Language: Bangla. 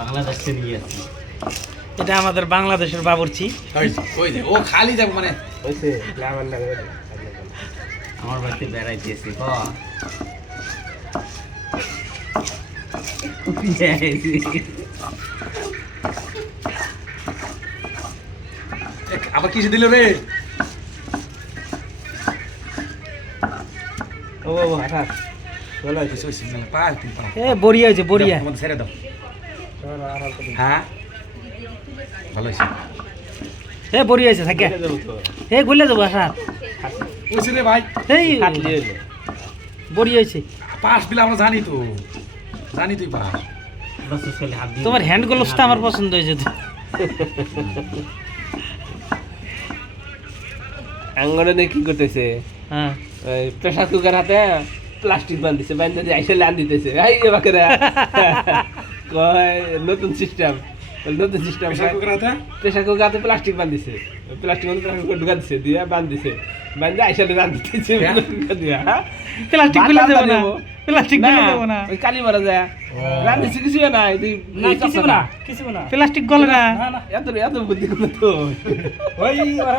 বাংলাদেশে নিয়ে আসি। এটা আমাদের বাংলাদেশের বাবুর্চি। ওই যে ও খালি যাবো মানে হইছে আমার না আমার বাড়িতে বেড়াইতেছি ক আবার কিসে দিল রে ও বাবা হঠাৎ চলে আসিস ওই সিগন্যাল পাল তিন পা এ বড়িয়া হয়েছে বড়িয়া। আমাদের ছেড়ে দাও আরাম করে হ্যাঁ ভালো হয়েছে এ বড়িয়া হয়েছে থাকে। দেবো তো এ ঘুরলে যাবো আসা। ওইছে রে ভাই এই খাটলি হইলো বড়িয়া হয়েছে। পাস বিলা আমরা জানি তো জানি তুই পাস তোমার হ্যান্ড গ্লোভসটা আমার পছন্দ হয়েছে তো। আঙ্গনে কি করতেছে হ্যাঁ ওই প্রেসার কুকার হাতে প্লাস্টিক বান্ধিছে বান্ধে দিয়ে আইসে লান দিতেছে এই বাকেরা কয় নতুন সিস্টেম প্রেসার কুকার হাতে প্রেসার কুকার হাতে প্লাস্টিক বান্ধিছে প্লাস্টিক মধ্যে প্রেসার কুকার ঢুকা দিছে দিয়ে বান্ধিছে বান্ধে আইসে রান দিতেছে দিয়া প্লাস্টিক গুলো দেবো না, প্লাস্টিক গুলো দেবো না, ওই কালি মারা যায় রান দিছে কিছু নাই তুই প্লাস্টিক গলে না। এত বুদ্ধি করলো তো ওই